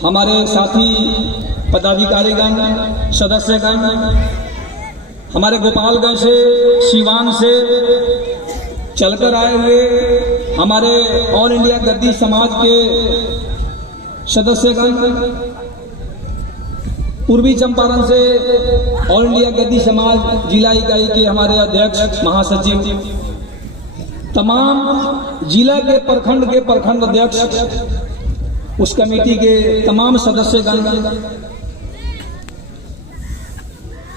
हमारे साथी पदाधिकारीगण, सदस्यगण, हमारे गोपालगंज से, सीवान से चलकर आए हुए हमारे ऑल इंडिया गद्दी समाज के सदस्यगण, पूर्वी चंपारण से ऑल इंडिया गद्दी समाज जिला इकाई के हमारे अध्यक्ष महासचिव, तमाम जिला के प्रखंड अध्यक्ष, उस कमेटी के तमाम सदस्यगण,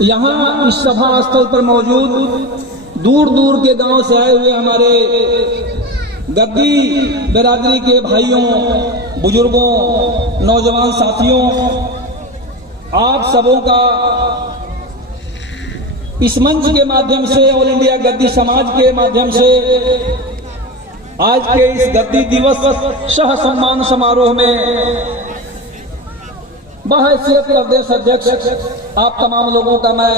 यहाँ इस सभा स्थल पर मौजूद दूर दूर के गांव से आए हुए हमारे गद्दी बिरादरी के भाइयों, बुजुर्गों, नौजवान साथियों, आप सबों का इस मंच के माध्यम से, ऑल इंडिया गद्दी समाज के माध्यम से आज के इस गद्दी दिवस सह सम्मान समारोह में बहैसियत प्रदेश अध्यक्ष आप तमाम लोगों का मैं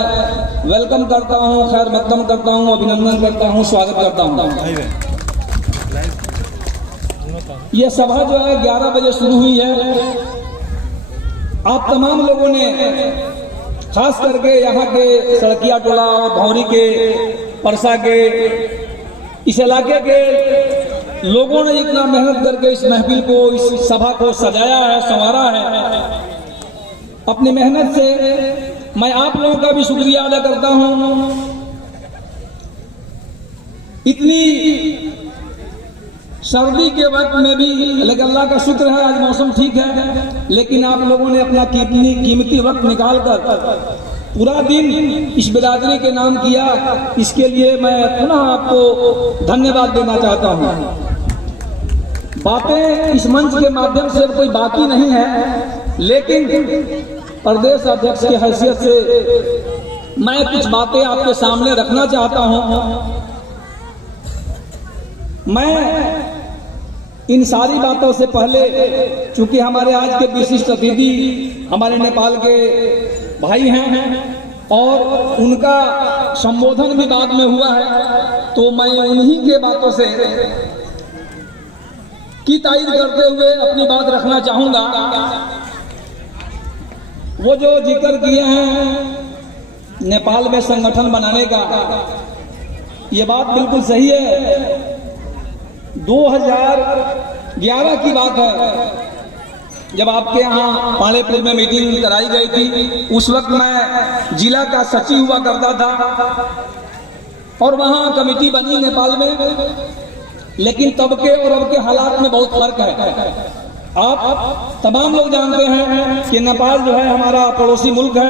वेलकम करता हूं, खैर मकदम करता हूं, अभिनंदन करता हूं, स्वागत करता हूं। यह सभा जो है 11 बजे शुरू हुई है। आप तमाम लोगों ने, खास करके यहाँ के सड़किया टोला और भौरी के, परसा के, इस इलाके के लोगों ने इतना मेहनत करके इस महफिल को, इस सभा को सजाया है, संवारा है। अपनी मेहनत से मैं आप लोगों का भी शुक्रिया अदा करता हूं। इतनी सर्दी के वक्त में भी, लेकिन अल्लाह का शुक्र है आज मौसम ठीक है, लेकिन आप लोगों ने अपना कीमती वक्त निकालकर पूरा दिन इस बिरादरी के नाम किया। इसके लिए मैं पुनः आपको धन्यवाद देना चाहता हूं। बातें इस मंच के माध्यम से कोई बाकी नहीं है, लेकिन प्रदेश अध्यक्ष की हैसियत से मैं कुछ बातें आपके सामने रखना चाहता हूं। मैं इन सारी बातों से पहले, चूंकि हमारे आज के विशिष्ट अतिथि हमारे नेपाल के भाई हैं और उनका संबोधन भी बाद में हुआ है, तो मैं उन्हीं के बातों से की तायीद करते हुए अपनी बात रखना चाहूंगा। वो जो जिक्र किए हैं नेपाल में संगठन बनाने का, ये बात बिल्कुल सही है। 2011 की बात है, जब आपके यहाँ पाड़ेपुर में मीटिंग कराई गई थी। उस वक्त मैं जिला का सचिव हुआ करता था और वहाँ कमेटी बनी नेपाल में, लेकिन तब के और अब के हालात में बहुत फर्क है। आप तमाम लोग जानते हैं कि नेपाल जो है हमारा पड़ोसी मुल्क है।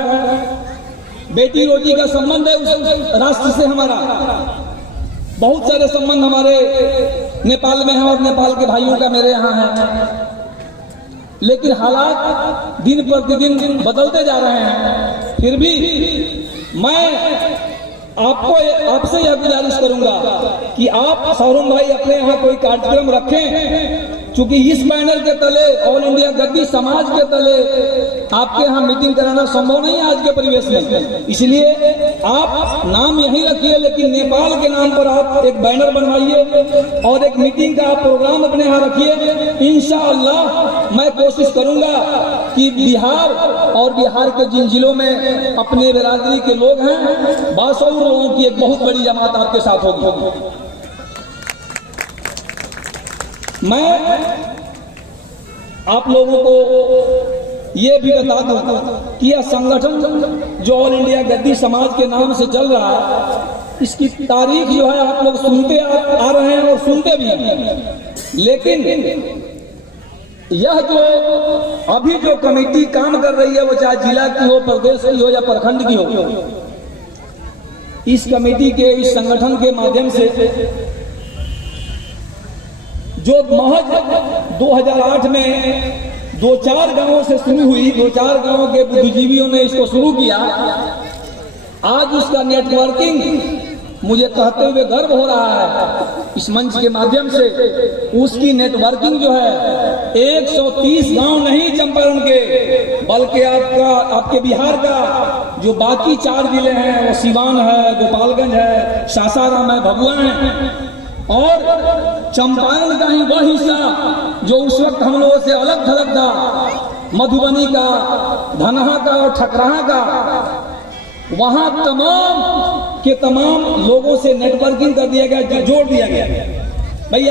बेटी रोटी का संबंध है उस राष्ट्र से हमारा। बहुत सारे संबंध हमारे नेपाल में हैं और नेपाल के भाइयों का मेरे यहाँ है, लेकिन हालात दिन प्रतिदिन बदलते जा रहे हैं। फिर भी मैं आपसे यह गुजारिश करूंगा कि आप सौरभ भाई अपने यहाँ कोई कार्यक्रम रखें, क्योंकि इस बैनर के तले, ऑल इंडिया गद्दी समाज के तले आपके यहाँ मीटिंग कराना संभव नहीं है आज के परिवेश में। इसलिए आप नाम यही रखिए, लेकिन नेपाल के नाम पर आप एक बैनर बनवाइए और एक मीटिंग का आप प्रोग्राम अपने यहाँ रखिए। इंशाअल्लाह मैं कोशिश करूंगा कि बिहार और बिहार के जिन जिलों में अपने बिरादरी के लोग हैं, बासौ लोगों की एक बहुत बड़ी जमात आपके साथ होगी। मैं आप लोगों को ये भी बता दूं कि यह संगठन जो ऑल इंडिया गद्दी समाज के नाम से चल रहा है, इसकी तारीख जो है आप लोग सुनते आ रहे हैं और सुनते भी हैं, लेकिन यह जो अभी जो कमेटी काम कर रही है, वो चाहे जिला की हो, प्रदेश की हो या प्रखंड की हो, इस कमेटी के, इस संगठन के माध्यम से जो महज 2008 में 2-4 गांवों से शुरू हुई, 2-4 गांवों के बुद्धिजीवियों ने इसको शुरू किया। आज उसका नेटवर्किंग मुझे कहते हुए गर्व हो रहा है इस मंच के माध्यम से। उसकी नेटवर्किंग जो है 130 गांव नहीं चंपारण के, बल्कि आपके बिहार का जो बाकी 4 जिले हैं, वो सीवान है, गोपालगंज है, सासाराम है, भभुआ है, और चंपारण का ही वह हिस्सा जो उस वक्त हम लोगों से अलग थलग था, मधुबनी का, धनहा का और ठकराहा का, वहां तमाम के तमाम लोगों से नेटवर्किंग कर दिया गया, जोड़ दिया गया। भाई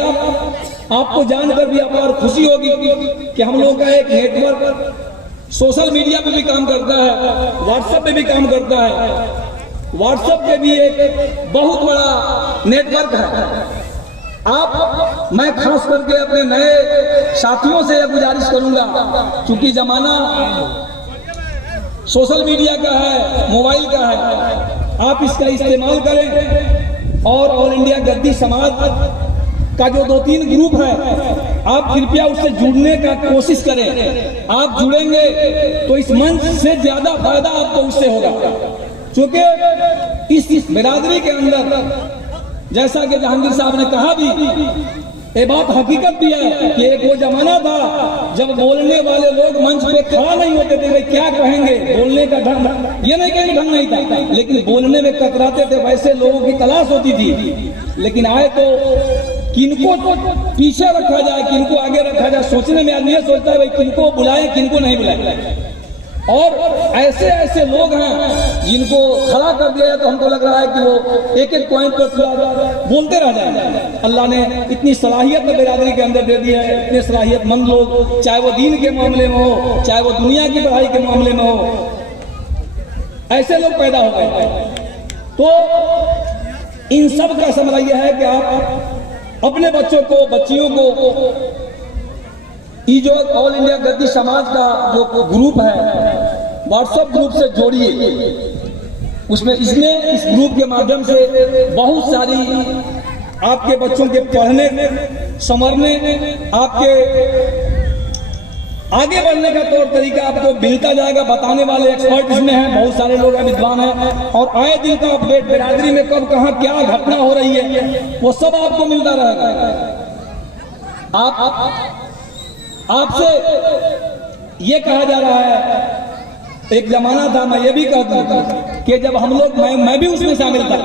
आपको जानकर भी अपार खुशी होगी कि हम लोग का एक नेटवर्क सोशल मीडिया पे भी काम करता है, व्हाट्सएप पे भी काम करता है। व्हाट्सएप पे भी एक बहुत बड़ा नेटवर्क है। मैं खास करके अपने नए साथियों से यह गुजारिश करूंगा, क्योंकि जमाना सोशल मीडिया का है, मोबाइल का है, आप इसका इस्तेमाल करें। और ऑल इंडिया गद्दी समाज का जो 2-3 ग्रुप है, आप कृपया उससे जुड़ने का कोशिश करें। आप जुड़ेंगे तो इस मंच से ज्यादा फायदा आपको उससे होगा, क्योंकि इस बिरादरी के अंदर, जैसा कि जहांगीर साहब ने कहा भी, ये बात हकीकत भी है कि एक वो जमाना था जब बोलने वाले लोग मंच पे खड़ा नहीं होते थे, भाई क्या कहेंगे, बोलने का ढंग, ये नहीं कहेंगे ढंग नहीं था, लेकिन बोलने में कतराते थे, वैसे लोगों की तलाश होती थी। लेकिन आए तो किनको पीछे रखा जाए, किनको आगे रखा जाए, सोचने में आदमी सोचता है भाई किनको बुलाए, किनको नहीं बुलाए। और ऐसे ऐसे लोग हैं जिनको खड़ा कर दिया जाए तो हमको लग रहा है कि वो एक एक पॉइंट पर बोलते रह जाए। अल्लाह ने इतनी सलाहियत बिरादरी के अंदर दे दी है, इतने सलाहियतमंद लोग, चाहे वो दीन के मामले में हो, चाहे वो दुनिया की पढ़ाई के मामले में हो, ऐसे लोग पैदा हो गए। तो इन सब का समझ यह है कि आप अपने बच्चों को, बच्चियों को ये जो ऑल इंडिया गद्दी समाज का जो ग्रुप है, व्हाट्सएप ग्रुप से जोड़िए। उसमें इस ग्रुप के माध्यम से बहुत सारी आपके बच्चों के पढ़ने, संवरने, आपके आगे बढ़ने का तौर तरीका आपको मिलता जाएगा। बताने वाले एक्सपर्ट इसमें हैं, बहुत सारे लोग हैं, विद्वान हैं, और आए दिन का अपडेट बिरादरी में कब कहां क्या घटना हो रही है वो सब आपको मिलता रहेगा। आपसे ये कहा जा रहा है, एक जमाना था, मैं ये भी कहता हूं कि जब हम लोग, मैं भी उसमें शामिल था,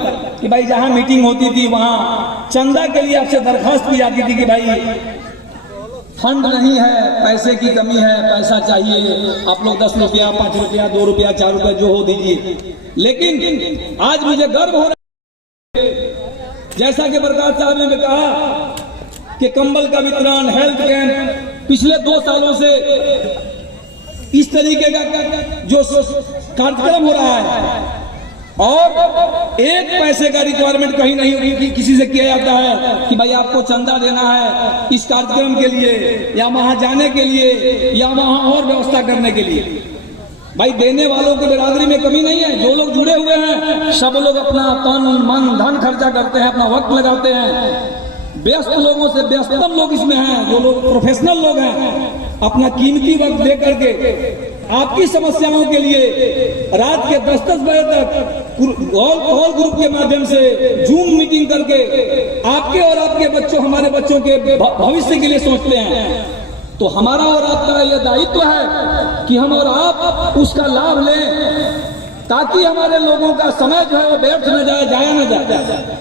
कि भाई जहां मीटिंग होती थी वहां चंदा के लिए आपसे दरखास्त की जाती थी कि भाई फंड नहीं है, पैसे की कमी है, पैसा चाहिए, आप लोग 10 रुपया, 5 रुपया, 2 रुपया, 4 रुपया जो हो दीजिए। लेकिन आज मुझे गर्व हो रहा है, जैसा कि बरकत साहब ने कहा कि कंबल का वितरण, हेल्थ कैंप, पिछले 2 सालों से इस तरीके का जो कार्यक्रम हो रहा है, और एक पैसे का रिक्वायरमेंट कहीं नहीं होगी, किसी से किया जाता है कि भाई आपको चंदा देना है इस कार्यक्रम के लिए, या वहां जाने के लिए, या वहां और व्यवस्था करने के लिए। भाई देने वालों की बिरादरी में कमी नहीं है, जो लोग जुड़े हुए हैं सब लोग अपना तन मन धन खर्चा करते हैं, अपना वक्त लगाते हैं। व्यस्त लोगों से व्यस्तम लोग इसमें हैं, जो लोग प्रोफेशनल लोग हैं, अपना कीमती वक्त दे करके आपकी समस्याओं के लिए रात के 10-10 बजे तक कॉल ग्रुप के माध्यम से जूम मीटिंग करके आपके और आपके बच्चों, हमारे बच्चों के भविष्य के लिए सोचते हैं। तो हमारा और आपका यह दायित्व है कि हम और आप उसका लाभ लें, ताकि हमारे लोगों का समय जो है वो व्यर्थ न जाए, जाया न जाए।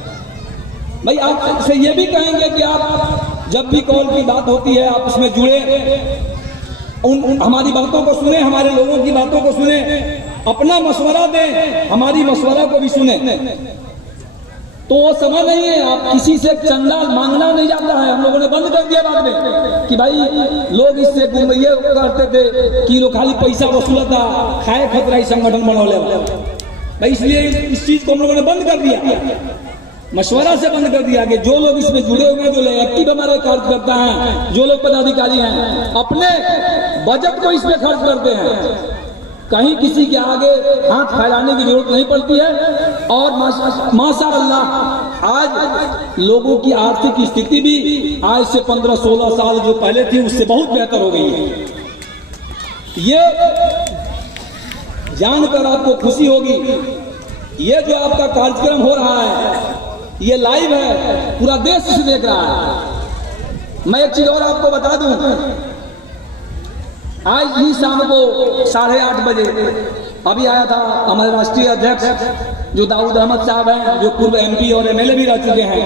भाई आपसे ये भी कहेंगे कि आप जब भी कॉल की बात होती है आप उसमें जुड़े, हमारी बातों को सुने, हमारे लोगों की बातों को सुने, अपना मशवरा दें, हमारी मशवरा को भी सुने। तो वो समय नहीं है आप किसी से चंदा मांगना नहीं जाता है, हम लोगों ने बंद कर दिया बाद में कि भाई लोग इससे ये करते थे कि लोग खाली पैसा वसूलता, खाए खतरा ही संगठन बनौले भाई, इसलिए इस चीज को हम लोगों ने बंद कर दिया, मशवरा से बंद कर दिया कि जो लोग इसमें जुड़े हुए हैं, जो एक्टिव हमारे कार्यकर्ता हैं, जो लोग पदाधिकारी हैं, अपने बजट को इसमें खर्च करते हैं, कहीं किसी के आगे हाथ फैलाने की जरूरत नहीं पड़ती है। और माशाअल्लाह आज लोगों की आर्थिक स्थिति भी आज से 15-16 साल जो पहले थी उससे बहुत बेहतर हो गई है। ये जानकर आपको खुशी होगी, ये जो आपका कार्यक्रम हो रहा है ये लाइव है, पूरा देश इसे देख रहा है। मैं एक चीज और आपको बता दूं, आज ही शाम को 8:30 बजे अभी आया था हमारे राष्ट्रीय अध्यक्ष जो दाऊद अहमद साहब हैं, जो पूर्व MP और MLA भी रह चुके हैं।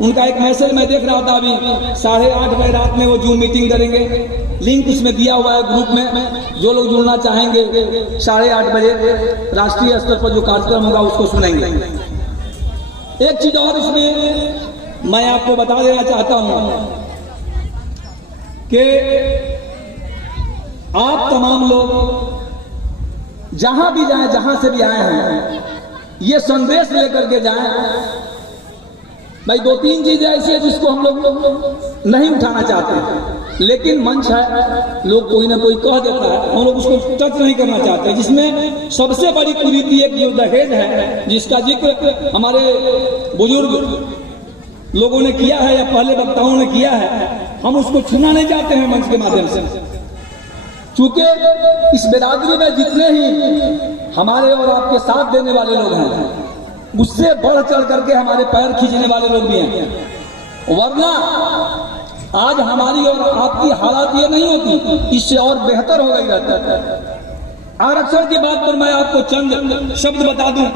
उनका एक मैसेज मैं देख रहा था अभी 8:30 बजे रात में वो जूम मीटिंग करेंगे। लिंक उसमें दिया हुआ है ग्रुप में, जो लोग जुड़ना चाहेंगे 8:30 बजे राष्ट्रीय स्तर पर जो कार्यक्रम होगा उसको सुनेंगे। एक चीज और इसमें मैं आपको बता देना चाहता हूं कि आप तमाम लोग जहां भी जाएं, जहां से भी आए हैं, ये संदेश लेकर के जाएं। भाई 2-3 चीजें ऐसी है जिसको हम लोग नहीं उठाना चाहते, लेकिन मंच है, लोग कोई ना कोई कह देता है, हम लोग उसको टच नहीं करना चाहते। जिसमें सबसे बड़ी कुरीति एक जो दहेज है, जिसका जिक्र हमारे बुजुर्ग लोगों ने किया है या पहले वक्ताओं ने किया है, हम उसको छूना नहीं चाहते हैं मंच के माध्यम से। चूंकि इस बिरादरी में जितने ही हमारे और आपके साथ देने वाले लोग हैं, उससे बढ़ चढ़ करके हमारे पैर खींचने वाले लोग भी हैं। वरना आज हमारी और आपकी हालात ये नहीं होती, इससे और बेहतर हो गई रहता। आरक्षण की बात पर मैं आपको चंद शब्द बता दूं।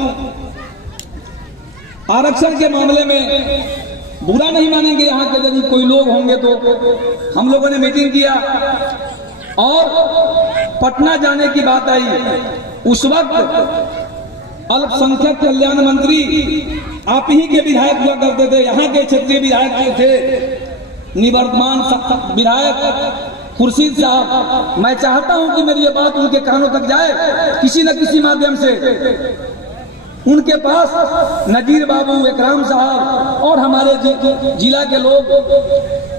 आरक्षण के मामले में बुरा नहीं मानेंगे यहाँ के यदि कोई लोग होंगे तो। हम लोगों ने मीटिंग किया और पटना जाने की बात आई। उस वक्त अल्पसंख्यक कल्याण मंत्री आप ही के विधायक हुआ करते थे, यहाँ के क्षेत्रीय विधायक थे, निवर्तमान विधायक खुर्शीद साहब। मैं चाहता हूं कि मेरी ये बात उनके कानों तक जाए किसी न किसी माध्यम से। उनके पास नजीर बाबू, इकराम साहब और हमारे जिला के लोग,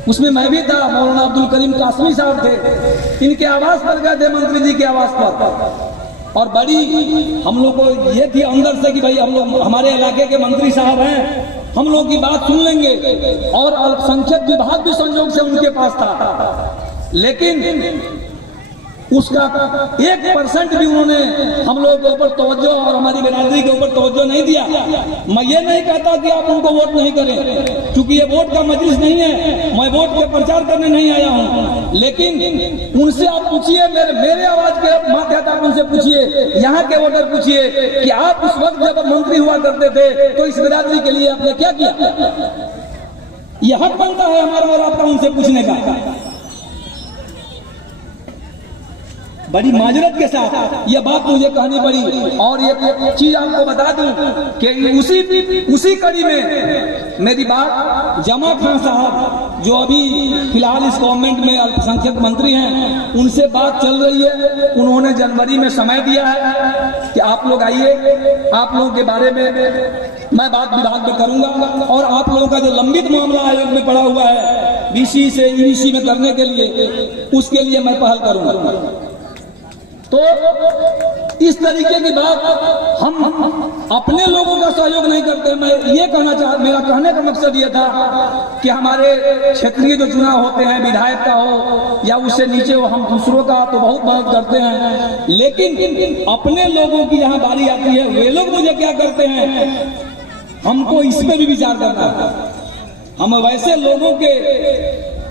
उसमें मैं भी था, मौलाना अब्दुल करीम कासमी साहब थे, इनके आवास पर गए थे, मंत्री जी के आवास पर। और बड़ी हम लोग को ये थी अंदर से कि भाई हम लोग, हमारे इलाके के मंत्री साहब हैं, हम लोग की बात सुन लेंगे। और अल्पसंख्यक विभाग भी संयोग से उनके पास था, लेकिन उसका 1% भी उन्होंने हम लोगों के ऊपर तवज्जो और हमारी बिरादरी के ऊपर तवज्जो नहीं दिया। मैं ये नहीं कहता कि आप उनको वोट नहीं करें, क्योंकि ये वोट का मजलिस नहीं है, मैं वोट के प्रचार करने नहीं आया हूं। लेकिन उनसे आप पूछिए, मेरे आवाज के माध्यम से आप उनसे पूछिए, यहाँ के वोटर पूछिए कि आप उस वक्त जब मंत्री हुआ करते थे तो इस बिरादरी के लिए आपने क्या किया। यह हक बनता है हमारा और आपका उनसे पूछने का। बड़ी माजरत के साथ ये बात मुझे कहनी पड़ी। और ये चीज आपको बता दूं कि उसी कड़ी में मेरी बात जमा खान साहब, जो अभी फिलहाल इस गवर्नमेंट में अल्पसंख्यक मंत्री हैं, उनसे बात चल रही है। उन्होंने जनवरी में समय दिया है कि आप लोग आइए, आप लोगों के बारे में मैं बात विभाग में करूंगा, और आप लोगों का जो लंबित मामला आयोग में पड़ा हुआ है बीसी से ईबीसी में करने के लिए, उसके लिए मैं पहल करूंगा। तो इस तरीके की बात हम अपने लोगों का सहयोग नहीं करते। मैं ये कहना मेरा कहने का मकसद ये था कि हमारे क्षेत्रीय जो चुनाव होते हैं, विधायक का हो या उससे नीचे हो, हम दूसरों का तो बहुत मदद करते हैं, लेकिन अपने लोगों की यहाँ बारी आती है, वे लोग मुझे क्या करते हैं, हमको इस पे भी विचार करना है। हम वैसे लोगों के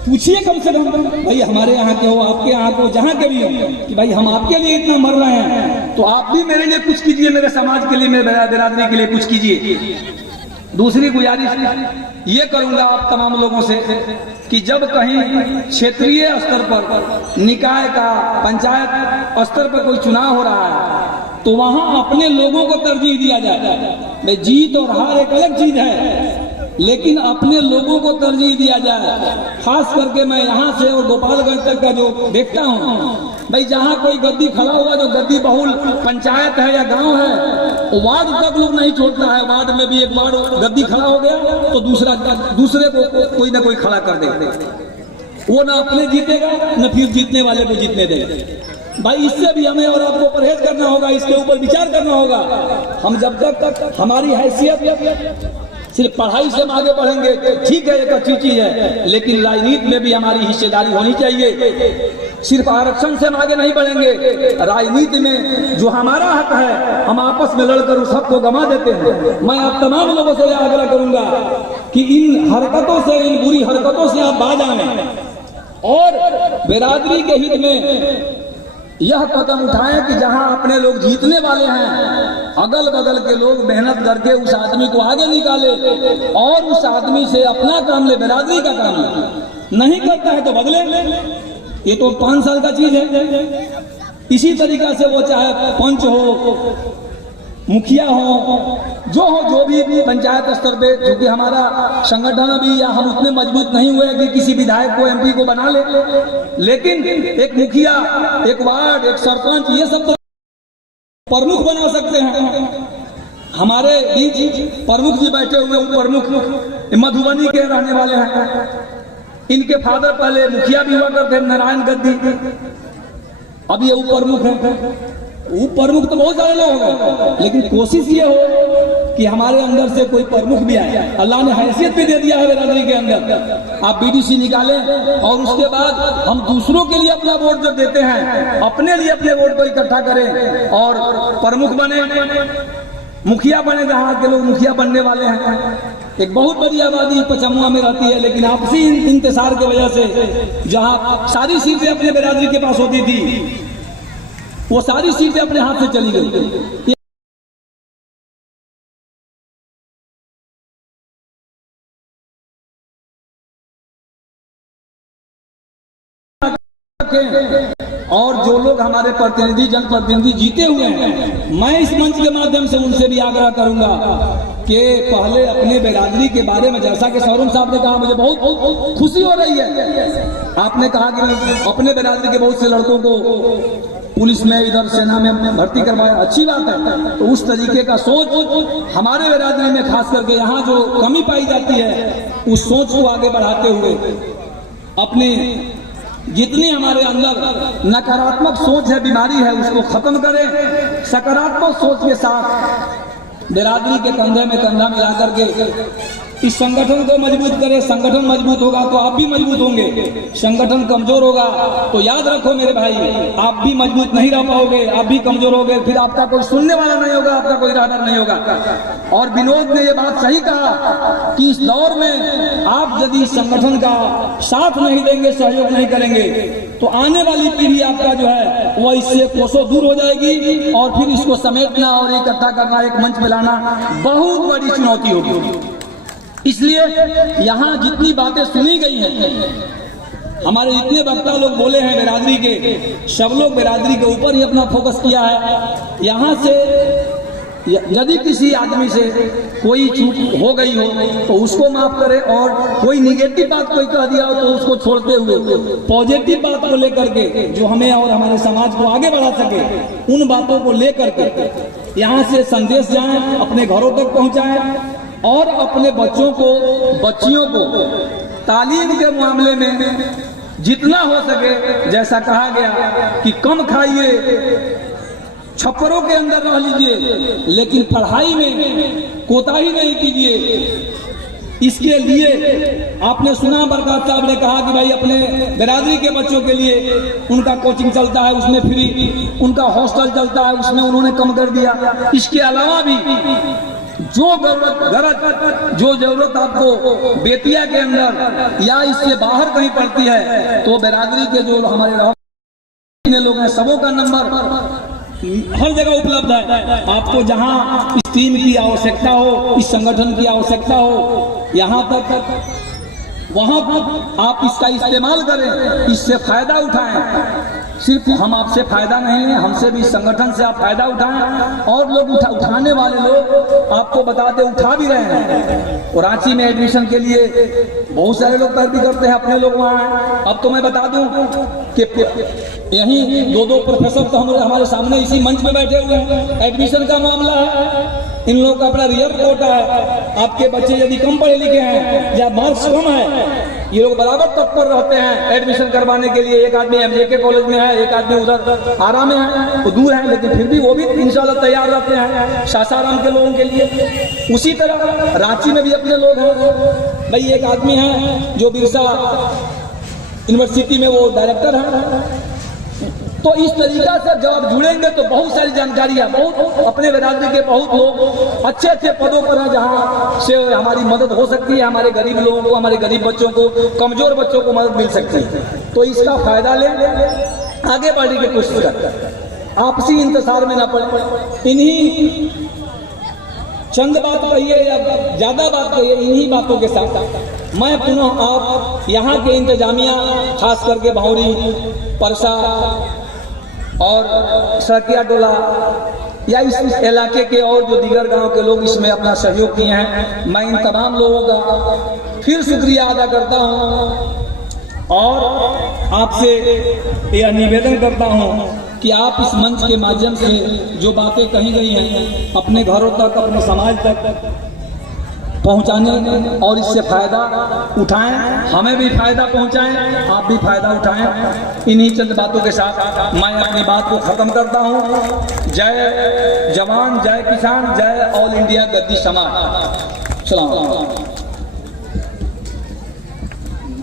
पूछिए कम से कम, भाई हमारे यहाँ के हो, आपके यहाँ के हो, जहाँ के भी हो, कि भाई हम आपके लिए इतना मर रहे हैं तो आप भी मेरे लिए कुछ कीजिए, मेरे समाज के लिए, मेरे बिरादरी के लिए कुछ कीजिए। दूसरी गुजारिश ये करूंगा आप तमाम लोगों से कि जब कहीं क्षेत्रीय स्तर पर, निकाय का, पंचायत स्तर पर कोई चुनाव हो रहा है तो वहां अपने लोगों को तरजीह दिया जाए। जीत और हार एक अलग चीज है, लेकिन अपने लोगों को तरजीह दिया जाए। खास करके मैं यहाँ से और गोपालगंज तक का जो देखता हूँ, भाई जहाँ कोई गद्दी खड़ा हुआ, जो गद्दी बहुल पंचायत है या गांव है, वार्ड तक लोग नहीं छोड़ता है। वार्ड में भी एक वार्ड गद्दी खड़ा हो गया तो दूसरे को कोई ना कोई खड़ा कर दे, वो ना अपने जीतेगा न फिर जीतने वाले को जीतने देगा। भाई इससे भी हमें और आपको परहेज करना होगा, इसके ऊपर विचार करना होगा। हम जब तक हमारी हैसियत सिर्फ पढ़ाई से हम आगे बढ़ेंगे, ठीक है, एक अच्छी चीज है, लेकिन राजनीति में भी हमारी हिस्सेदारी होनी चाहिए। सिर्फ आरक्षण से हम आगे नहीं बढ़ेंगे, राजनीति में जो हमारा हक है हम आपस में लड़कर उस हक को गंवा देते हैं। मैं आप तमाम लोगों से आग्रह करूंगा कि इन हरकतों से, इन बुरी हरकतों से आप बाज आए और बिरादरी के हित में यह कदम उठाएं कि जहां अपने लोग जीतने वाले हैं, अगल बगल के लोग मेहनत करके उस आदमी को आगे निकाले और उस आदमी से अपना काम ले, बिरादरी का काम ले। नहीं करता है तो बदले। ये तो 5 साल का चीज है। इसी तरीका से वो चाहे पंच हो, मुखिया हो, जो भी पंचायत स्तर पे, क्योंकि हमारा संगठन अभी या हम उतने मजबूत नहीं हुए कि किसी विधायक को एमपी को बना ले, लेकिन एक मुखिया, एक वार्ड, एक सरपंच, ये सब तो प्रमुख बना सकते हैं। हमारे बीच प्रमुख जी बैठे हुए, प्रमुख मधुबनी के रहने वाले हैं। इनके फादर पहले मुखिया भी हुआ करते, नारायण गद्दी, अब ये प्रमुख है। प्रमुख तो बहुत सारे लोग हैं, लेकिन कोशिश ये हो कि हमारे अंदर से कोई प्रमुख भी आए। अल्लाह ने हैसियत भी दे दिया है बिरादरी के अंदर। आप बीडीसी निकालें और उसके बाद हम दूसरों के लिए अपना वोट जो देते हैं, अपने लिए अपने वोट को इकट्ठा करें और प्रमुख बने, मुखिया बने। जहाँ के लोग मुखिया बनने वाले हैं, एक बहुत बड़ी आबादी पचमुआ में रहती है, लेकिन आपसी इंतजार की वजह से जहाँ सारी सीटें अपने बिरादरी के पास होती थी, वो सारी सीटें अपने हाथ से चली गई। और जो लोग हमारे प्रतिनिधि, जनप्रतिनिधि जीते हुए हैं, मैं इस मंच के माध्यम से उनसे भी आग्रह करूंगा कि पहले अपने बिरादरी के बारे में, जैसा कि सौरभ साहब ने कहा, मुझे बहुत खुशी हो रही है। आपने कहा कि अपने बिरादरी के बहुत से लड़कों को पुलिस में, इधर सेना में भर्ती करवाया, अच्छी बात है। तो उस तरीके का सोच हमारे बिरादरी में, खास करके यहाँ जो कमी पाई जाती है, उस सोच को आगे बढ़ाते हुए अपने जितनी हमारे अंदर नकारात्मक सोच है, बीमारी है, उसको खत्म करें। सकारात्मक सोच के साथ बिरादरी के कंधे में कंधा मिलाकर के इस संगठन को मजबूत करें। संगठन मजबूत होगा तो आप भी मजबूत होंगे। संगठन कमजोर होगा तो याद रखो मेरे भाई, आप भी मजबूत नहीं रह पाओगे, आप भी कमजोर होगे, फिर आपका कोई सुनने वाला नहीं होगा, आपका कोई राहबर नहीं होगा। और विनोद ने ये बात सही कहा कि इस दौर में आप यदि संगठन का साथ नहीं देंगे, सहयोग नहीं करेंगे, तो आने वाली पीढ़ी आपका जो है वो इससे कोसों दूर हो जाएगी और फिर इसको समेटना और इकट्ठा करना, एक मंच में लाना बहुत बड़ी चुनौती होगी। इसलिए यहाँ जितनी बातें सुनी गई हैं, हमारे जितने वक्ता लोग बोले हैं बिरादरी के, सब लोग बिरादरी के ऊपर ही अपना फोकस किया है। यहाँ से यदि किसी आदमी से कोई चूक हो गई हो तो उसको माफ करे, और कोई निगेटिव बात कोई कह दिया हो तो उसको छोड़ते हुए पॉजिटिव बात को लेकर के, जो हमें और हमारे समाज को आगे बढ़ा सके, उन बातों को लेकर के यहाँ से संदेश जाए, अपने घरों तक पहुँचाएं और अपने बच्चों को, बच्चियों को तालीम के मामले में जितना हो सके, जैसा कहा गया कि कम खाइए, छप्परों के अंदर रह लीजिए, लेकिन पढ़ाई में कोताही नहीं कीजिए। इसके लिए आपने सुना, बरकत साहब ने कहा कि भाई अपने बिरादरी के बच्चों के लिए उनका कोचिंग चलता है, उसमें फ्री, उनका हॉस्टल चलता है, उसमें उन्होंने कम कर दिया। इसके अलावा भी जो जरूरत आपको बेतिया के अंदर या इससे बाहर कहीं पड़ती है, तो बिरादरी के जो हमारे लोग हैं, सबों का नंबर हर जगह उपलब्ध है। आपको जहां इस टीम की आवश्यकता हो, इस संगठन की आवश्यकता हो, यहाँ तक वहां आप इसका इस्तेमाल करें, इससे फायदा उठाएं। सिर्फ हम आपसे फायदा नहीं है, हमसे भी, संगठन से आप फायदा उठाएं। और लोग उठाने वाले लोग आपको बताते, उठा भी रहे हैं। और रांची में एडमिशन के लिए बहुत सारे लोग पैरवी करते हैं, अपने लोग वहाँ हैं। अब तो मैं बता दूं कि यहीं 2-2 प्रोफेसर तो हमारे सामने इसी मंच में बैठे हुए हैं। एडमिशन का मामला है, इन लोगों का अपना रियल कोटा है। आपके बच्चे यदि कम पढ़े लिखे हैं या मार्क्स कम है, ये लोग बराबर तत्पर रहते हैं एडमिशन करवाने के लिए। एक आदमी एमजेके कॉलेज में है, एक आदमी उधर आरा में है, तो दूर है, लेकिन फिर भी वो भी इंशाल्लाह तैयार रहते हैं सासाराम के लोगों के लिए। उसी तरह रांची में भी अपने लोग हैं। भाई एक आदमी है जो बिरसा यूनिवर्सिटी में वो डायरेक्टर है। तो इस तरीका से जब आप जुड़ेंगे तो बहुत सारी जानकारी है, बहुत अपने बिरादरी के बहुत लोग अच्छे अच्छे पदों पर हैं, जहाँ से हमारी मदद हो सकती है। हमारे गरीब लोगों को, हमारे गरीब बच्चों को, कमजोर बच्चों को मदद मिल सकती है। तो इसका फायदा लें आगे बढ़ने की कोशिश करता है, आपसी इंतजार में ना पड़े। इन्हीं चंद बात कहिए या ज्यादा बात कहिए, इन्हीं बातों के साथ मैं पुनः आप यहाँ के इंतजामिया, खास करके भावरी, परसा और सड़किया टोला या इस इलाके के और जो दीगर गांव के लोग इसमें अपना सहयोग किए हैं, मैं इन तमाम लोगों का फिर शुक्रिया अदा करता हूं और आपसे यह निवेदन करता हूं कि आप इस मंच के माध्यम से जो बातें कही गई हैं अपने घरों तक, अपने समाज तक पहुंचाने और इससे फायदा उठाएं, हमें भी फायदा पहुंचाएं, आप भी फायदा उठाएं। इन्हीं चंद बातों के साथ मैं अपनी बात को खत्म करता हूं। जय जवान, जय किसान, जय ऑल इंडिया गद्दी समाज। सलाम।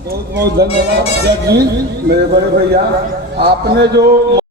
बहुत बहुत धन्यवाद जज जी, मेरे बड़े भैया, आपने जो